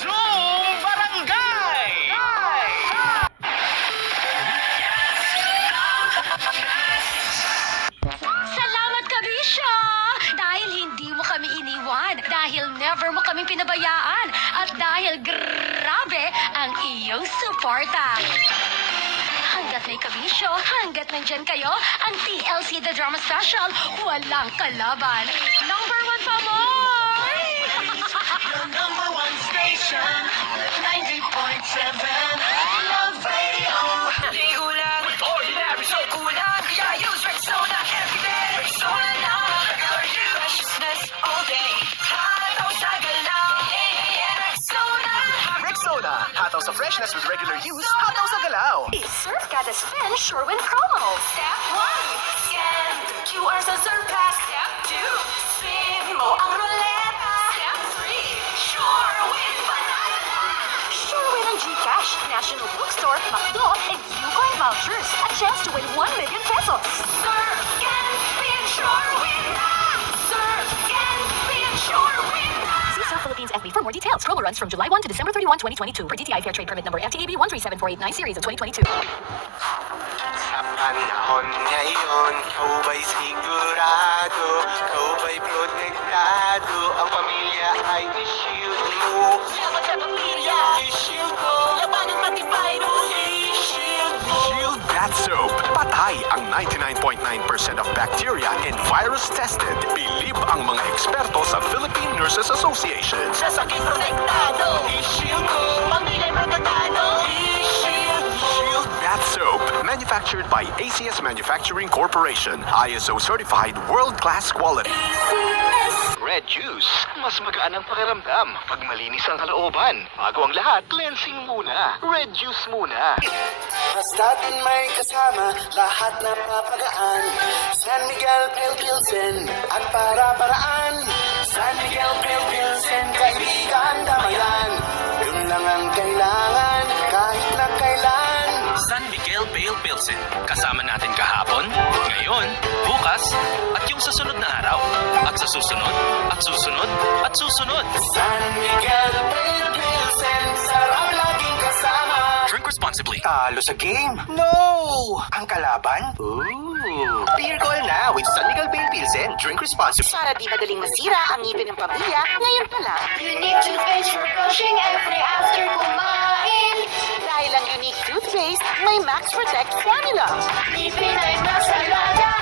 Zoom Barangay! Salamat, Kabisyo! Dahil hindi mo kami iniwan, dahil never mo kami pinabayaan, at dahil grabe ang iyong suporta. Hanggat may Kabisyo, hanggat nandyan kayo, ang TLC The Drama Special, walang kalaban. Number 1 pa mo! Your number one station, 90.7 Love Radio. Di kulang, ordinary, so kulang. Kaya use Rexona every day. Rexona na, regular use. Freshness all day. Hataw sa galaw. Rexona. Rexona. Hataw sa freshness with regular use. Hataw sa galaw. Surf Kada Spin Sherwin promo. Step 1, scan the QR sa Surpass. Step 2, spin mo ang ruleta. Step 3, sure win panalo. Sherwin ang GCash, National Bookstore, McDo, and Yukon vouchers. A chance to win 1 million pesos. Surf, scan, spin, sure win na. Surf, scan, spin, sure win na. See Surf Philippines FB for more details. Promo runs from July 1 to December 31, 2022. Per DTI Fair Trade Permit number FTAB 137489 series of 2022. Sa panahon ngayon, ikaw ba'y sigurado? Ikaw ba'y protektado? Ang pamilya ay i-shield mo. Laban sa pamilya, I-shield ko. laban ng matibay mo. I-shield mo. Shield Bat Soap. Patay ang 99.9% of bacteria and virus tested. Bilib ang mga eksperto sa Philippine Nurses Association. Sa sakit protektado. I-shield ko. Pamilya protektado. I-shield mo. Shield Bat Soap. Manufactured by ACS Manufacturing Corporation. ISO certified world-class quality. Red juice. Mas magaan ang pakiramdam pag malinis ang kalooban. Bago ang lahat, cleansing muna. Red juice muna. Basta't may kasama, lahat na papagaan. San Miguel Pale Pilsen at para-paraan. San Miguel Pale Pilsen, kaibigan, damayan. Yun lang ang kailangan, kahit na kailan. San Miguel Pale Pilsen. Kasama natin kahapon, ngayon, bukas, at yung susunod na araw. At sa susunod, at susunod, at susunod. San Miguel Pale Pilsen, sarap laging kasama. Drink responsibly. Talo sa game? No! Ang kalaban? Ooh! Beer call na with San Miguel Pale Pilsen. Drink responsibly. Para di madaling masira ang ngipin ng pamilya, ngayon pa lang. Unique toothpaste for brushing every after kumain. Dahil ang unique toothpaste, may Max Protect formula. Ngipin ay mas alaga.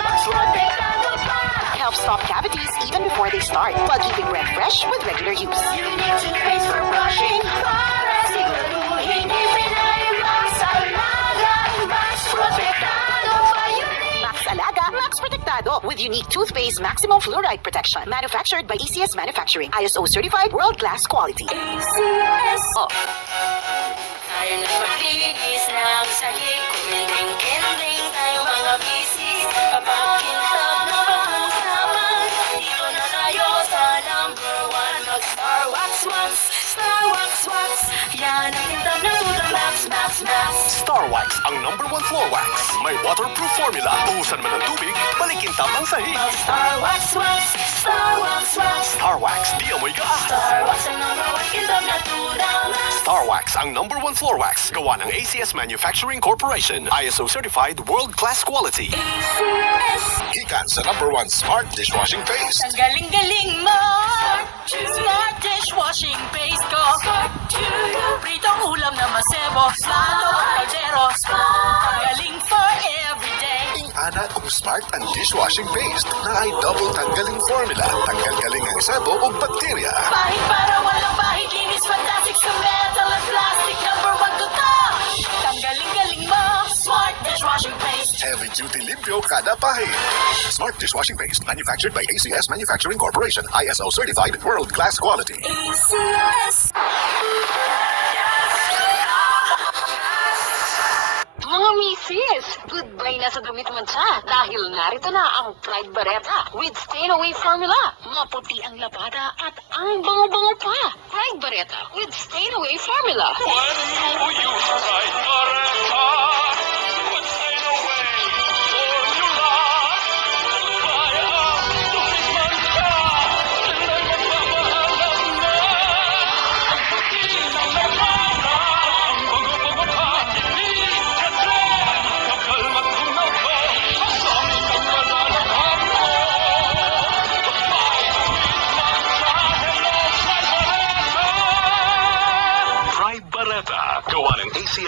Mas protektado pa. Helps stop cavities even before they start, while keeping breath fresh with regular use. Unique toothpaste for brushing. Para siguraduhin ngipin ay mas alaga. Mas protektado pa. Unique. Max Alaga, Max Protectado with unique toothpaste maximum fluoride protection. Manufactured by ACS Manufacturing. ISO certified world-class quality. ACS. Oh. Tayo na maglinis ng sahig. Kuminding-kinding tayo mga bisis. Kapag kintab na pag-usapan, dito na tayo sa number 1. Mag-Star Wax Wax, Star Wax Wax. Yan ang kintab na tuta Max, Max, Max. Star Wax ang number 1 floor wax. May waterproof formula. Buhusan man ng tubig, balikintab ang sahig. Star Wax Wax, Star Wax Wax. Star Wax, di amoy gaas. Star Wax ang number 1 kintab na tuta Max. Star Wax ang number 1 floor wax. Gawa ng ACS Manufacturing Corporation. ISO certified world-class quality. ACS. Gikan sa number 1 smart dishwashing paste. Ang galing-galing mo. Smart dishwashing paste ko. Pritong ulam na masebo. Plato at kaldero. Ang galing for everyday. Ana kung smart ang dishwashing paste na ay double tanggaling formula. Tanggal galing ang sebo o bakterya. Bahid para walang bahid. Linis fantastic sa metal at plastic. Number 1 to touch. Ang galing-galing mo. Smart dishwashing paste. Heavy duty limpyo kada pahid. Smart dishwashing paste manufactured by ACS Manufacturing Corporation. ISO certified world-class quality. ACS. Mga misis, goodbye na sa damit mansa dahil narito na ang Pride Bareta with stain away formula. Maputi ang labada at ang bango-bango pa. Pride Bareta with stain away formula. When you use Pride Bareta, with stain away formula, kaya tuloy man ka, hindi nagmamahalan na.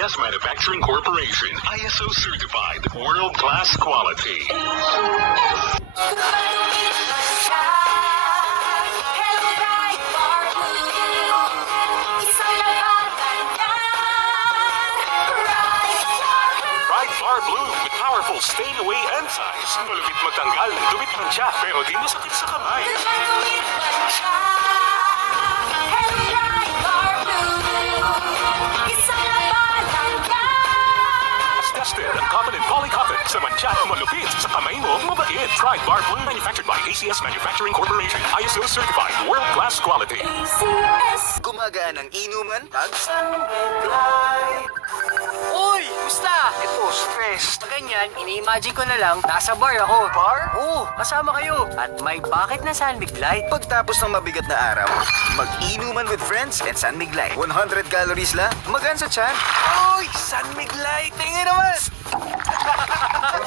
ACS Manufacturing Corporation, ISO certified, world-class quality. Pride Bar Blue with powerful stain-away enzymes. Malupit magtanggal ng dumi at siya, pero di masakit sa kamay. Tested ang cotton and polycotton sa mancha at malupit sa kamay mo, mabait. Pride Bar Blue manufactured by ACS Manufacturing Corporation, ISO certified, world-class quality. Gumagaan ang inuman pag sunlight. Uy! Gusta? Ito, stress. Na ganyan, ini-imagine ko na lang, nasa bar ako. Bar? Oo, kasama kayo. At may bucket na San Mig Light. Pagtapos ng mabigat na araw, mag-inuman with friends and San Mig Light. 100 calories lang, magaan sa tiyan. Uy! San Mig Light! Tingin naman!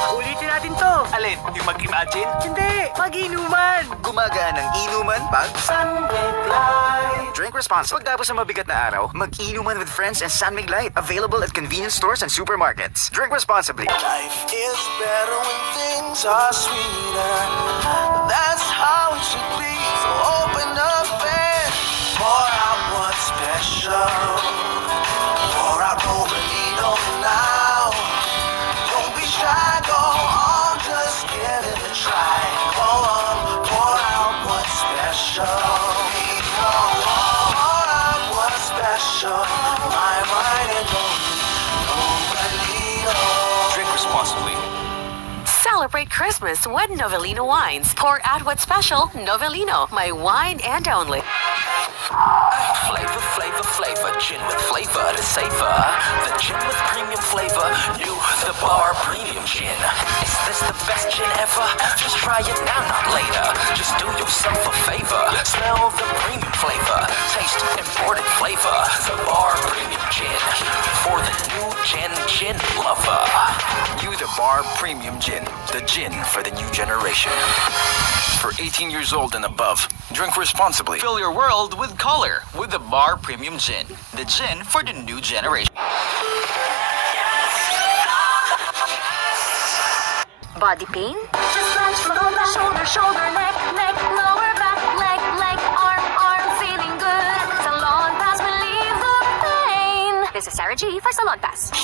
Ulitin natin to. Alin? Yung mag-imagine? Hindi! Mag-inuman! Gumagaan ang inuman pag San Mig Light. Drink responsibly. Pagtapos ng mabigat na araw, mag-inuman with friends and San Mig Light. Available at convenience stores and supermarkets. Drink responsibly. Life is better when things are sweeter. That's how it should be. So open up and pour out what's special. Pour out Novelino now. Don't be shy, go on, just give it a try. Go on, pour out what's special. Pour out what's special. My mind and Novelino. Drink responsibly. Celebrate Christmas with Novelino wines. Pour out what's special, Novelino, my wine and only. Flavor, flavor, flavor, gin with flavor to savor. The gin with premium flavor, new the bar premium gin. Is this the best gin ever? Just try it now, not later. Just do yourself a favor. Smell the premium flavor, taste imported flavor. The bar premium gin for the new gin lover. New the bar premium gin, the gin for the new generation. For 18 years old and above, drink responsibly. Fill your world with color with the Bar Premium Gin, the gin for the new generation. Body pain? Just lunge, shoulder, shoulder, neck, neck, lower back, leg, leg, arm, feeling good. Salon Pass will relieve the pain. This is Sarah G for Salon Pass.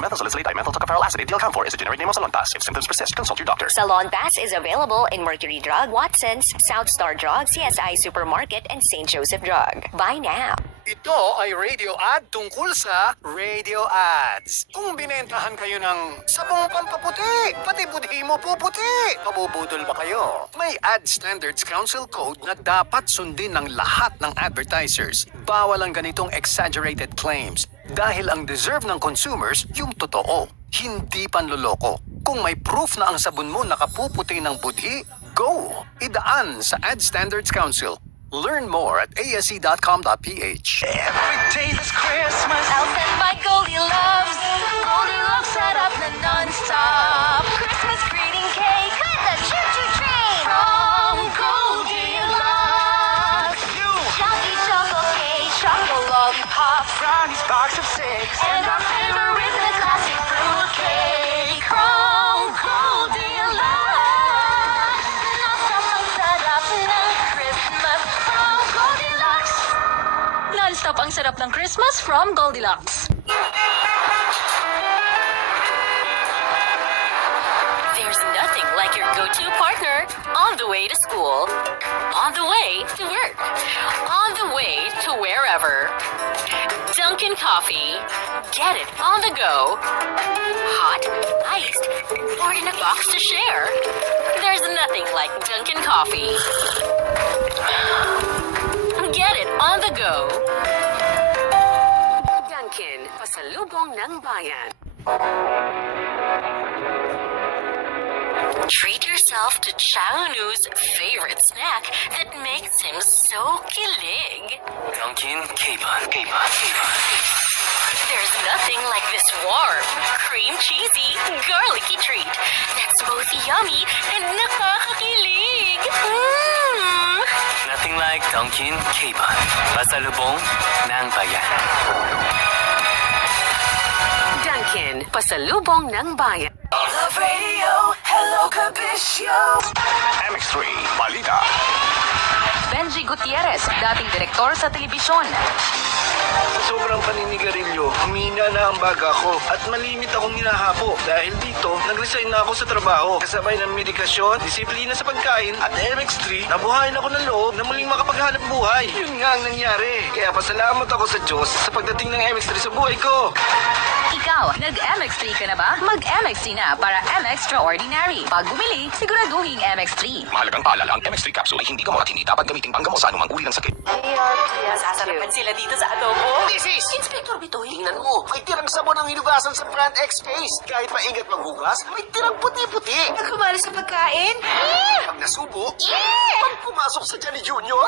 Methylsalicylate dimethyl tocopherol acetate DL-CAM4 is a generic name of Salonpas. If symptoms persist, consult your doctor. Salon Pass is available in Mercury Drug, Watson's, South Star Drug, CSI Supermarket, and St. Joseph Drug. Buy now. Ito ay radio ad tungkol sa radio ads. Kung binentahan kayo ng sabong pampaputi, pati budhi mo puputi, pabubudol ba kayo? May Ad Standards Council Code na dapat sundin ng lahat ng advertisers. Bawal ang ganitong exaggerated claims dahil ang deserve ng consumers yung totoo, hindi panloloko. Kung may proof na ang sabon mo nakapuputi ng budhi, go! Idaan sa Ad Standards Council. Learn more at asc.com.ph. Every day this Christmas. Elf and my Goldilocks. Goldilocks set up the non-stop Christmas greeting cake with the choo-choo train. From Goldilocks. Chunky choco cake, choco lollipop. Brownie's box of 6. And our favorite, the classic fruit cake. From Goldilocks. Non-stop ang sarap ng Christmas from Goldilocks. Non-stop ang sarap ng Christmas from Goldilocks. There's nothing like your go-to partner on the way to school, on the way to work, on the way to wherever. Dunkin' Coffee. Get it on the go. Hot, iced, or in a box to share. There's nothing like Dunkin' Coffee. Get it on the go. Dunkin', pasalubong ng bayan. Treat yourself to Chao-Nu's favorite snack that makes him so kilig. Dunkin' Capon. There's nothing like this warm, cream cheesy, garlicky treat that's both yummy and nakakakilig. Nothing like Dunkin' Capon. Pasalubong ng bayan. Dunkin, pasalubong ng bayan. Love Radio, hello Kabisyo. MX3, Balita. Benji Gutierrez, dating direktor sa telebisyon. Sa sobrang paninigarilyo, humina na ang baga ko at malimit akong hinahapo. Dahil dito, nag-resign na ako sa trabaho. Kasabay ng medikasyon, disiplina sa pagkain at MX3, nabuhayin ako ng loob na muling makapaghanap buhay. Yun nga ang nangyari. Kaya pasalamat ako sa Diyos sa pagdating ng MX3 sa buhay ko. Ikaw, nag-MX3 ka na ba? Mag-MX3 na para MXtraordinary. Pag bumili, siguraduhin MX3. Mahalagang paalala, ang MX3 capsule ay hindi gamot at hindi dapat gamitin panggamot sa anumang uri ng sakit. Sasarapan sila dito sa adobo. Mrs. Inspector Bitoy, tingnan mo. May tirang sabon ang hinugasan sa Brand X Paste. Kahit maingat maghugas, may tirang puti-puti. Nagkumali sa pagkain? Pag nasubo, pag pumasok sa tiyan ni Junior,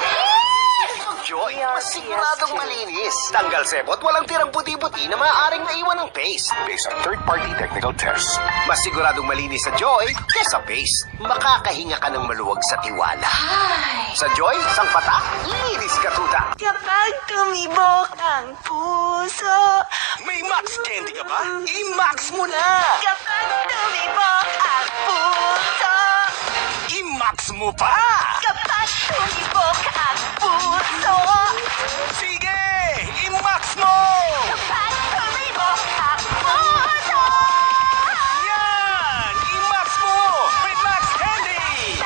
Joy, mas siguradong malinis. Tanggal sebot, walang tirang puti-puti na maaaring maiwan ng paste. Based on third-party technical tests. Mas siguradong malinis sa Joy kesa paste. Makakahinga ka ng maluwag sa tiwala. Sa Joy, isang patak, linis ka tuta. Kapag tumibok ang puso, May Max Candy ka ba? I-Max mo na! kapag tumibok ang puso, I-Max mo pa! kapag tumibok ang puso, Sige! I-Max mo! kapag tumibok ang puso. Yan! I-Max mo! With Max Candy!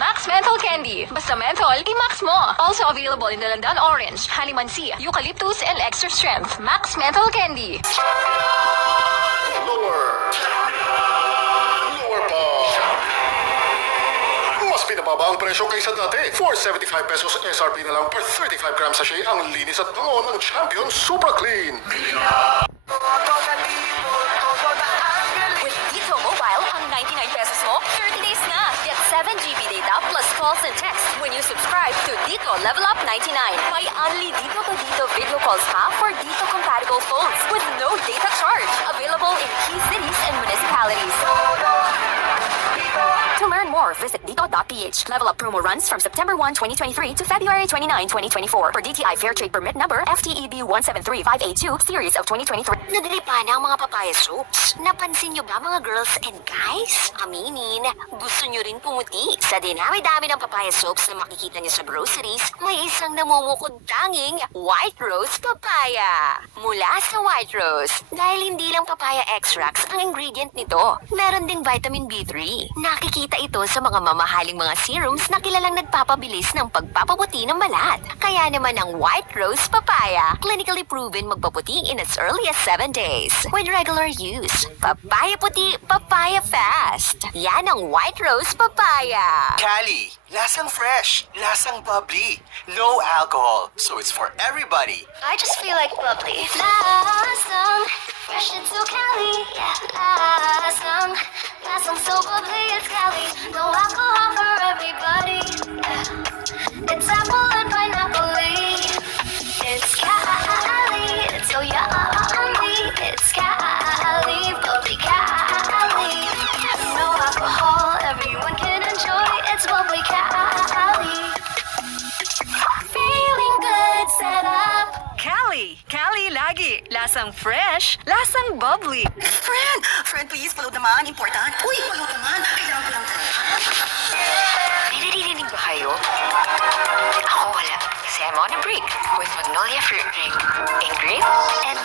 Max Menthol Candy. Basta menthol, i-max mo. Also available in Dalandan Orange, Halimansi, Eucalyptus, and Extra Strength. Max Menthol Candy. Lower pa. Mas pinababa ang presyo kaysa dati. 475 pesos SRP na lang per 35 grams sachet ang linis at bango ng Champion Super Clean. With Dito Mobile, ang 99 pesos mo, 30 days na. Get 7 GB data plus calls and texts when you subscribe to Dito Level Up 99. May only Dito to Dito video calls pa for Dito compatible phones with no data charge. Available in key cities and municipalities. To learn more, visit dito.ph. Level Up promo runs from September 1, 2023 to February 29, 2024 for DTI Fair Trade Permit number FTEB 173582 series of 2023. Nadilipa na ang mga papaya soaps. Napansin niyo ba mga girls and guys? Aminin, gusto niyo rin pumuti. Sa dinami-dami ng papaya soaps na makikita niyo sa groceries, may isang namumukod tanging White Rose Papaya. Mula sa White Rose, dahil hindi lang papaya extracts ang ingredient nito, meron ding vitamin B3. Nakikita ito sa mga mamahaling mga serums na kilalang nagpapabilis ng pagpapaputi ng balat. Kaya naman ang White Rose Papaya, clinically proven magpaputi in as early as 7 days. With regular use, papaya puti, papaya fast. Yan ang White Rose Papaya. Cali, lasang fresh, lasang bubbly, no alcohol, so it's for everybody. I just feel like bubbly. Lasang, fresh and so Cali. Yeah, lasang, lasang so bubbly, it's Cali. No alcohol for everybody. Yeah. It's apple and pineapple. It's Cali. It's so yummy. It's Cali, bubbly Cali. No alcohol, everyone can enjoy. It's bubbly Cali. Feeling good, set up. Cali lagi. Lasang fresh, lasang bubbly. Friend, please, follow naman. Important. Uy, follow naman. Kailangan ko lang. May naririnig ba kayo? Ako wala. Kasi I'm on a break with Magnolia Fruit Drink. In grape and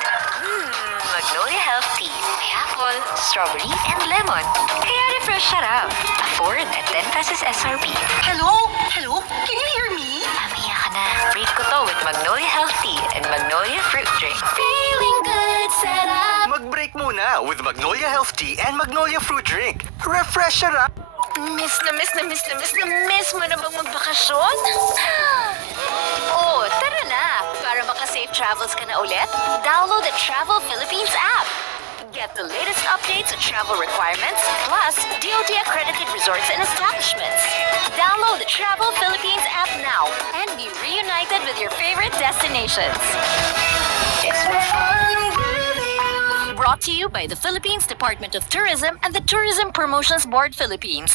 Magnolia Health Tea. May apple, strawberry, and lemon. Kaya refresh sarap. Afford at 10 pesos SRP. Hello? Hello? Can you hear me? Mamiya ka na. Break ko to with Magnolia Health Tea and Magnolia Fruit Drink. Feeling good, set up. Mag-break muna with Magnolia Health Tea and Magnolia Fruit Drink. Refresh up. Miss mo na bang magbakasyon? Oh, tara na! Para maka-safe travels ka na ulit, download the Travel Philippines app. Get the latest updates on travel requirements, plus DOT-accredited resorts and establishments. Download the Travel Philippines app now and be reunited with your favorite destinations. It's more fun with you. Brought to you by the Philippines Department of Tourism and the Tourism Promotions Board Philippines.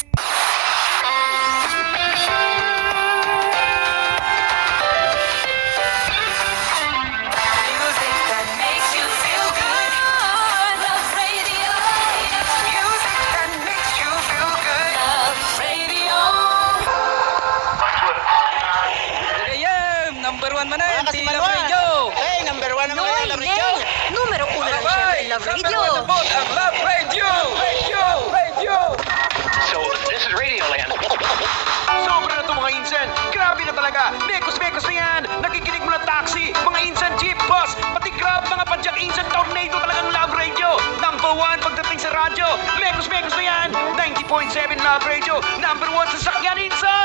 Music that makes you feel good. number 1 man na yan, Love Radio. Hey, number 1 naman Noy, yung Love Radio. Leng! Numero 1 lang siya ng Love Radio. Ang Love Radio. So, this is Radioland. Sobra na ito mga insan. Grabe na talaga. Mekos-mekos na yan. Nakikinig mo na taxi, mga insan jeep, bus, pati grab, mga padyak insan tornado talagang Love Radio. Number 1 pagdating sa radyo. Mekos-mekos na yan. 90.7 Love Radio. Number 1 sa sakyan insan.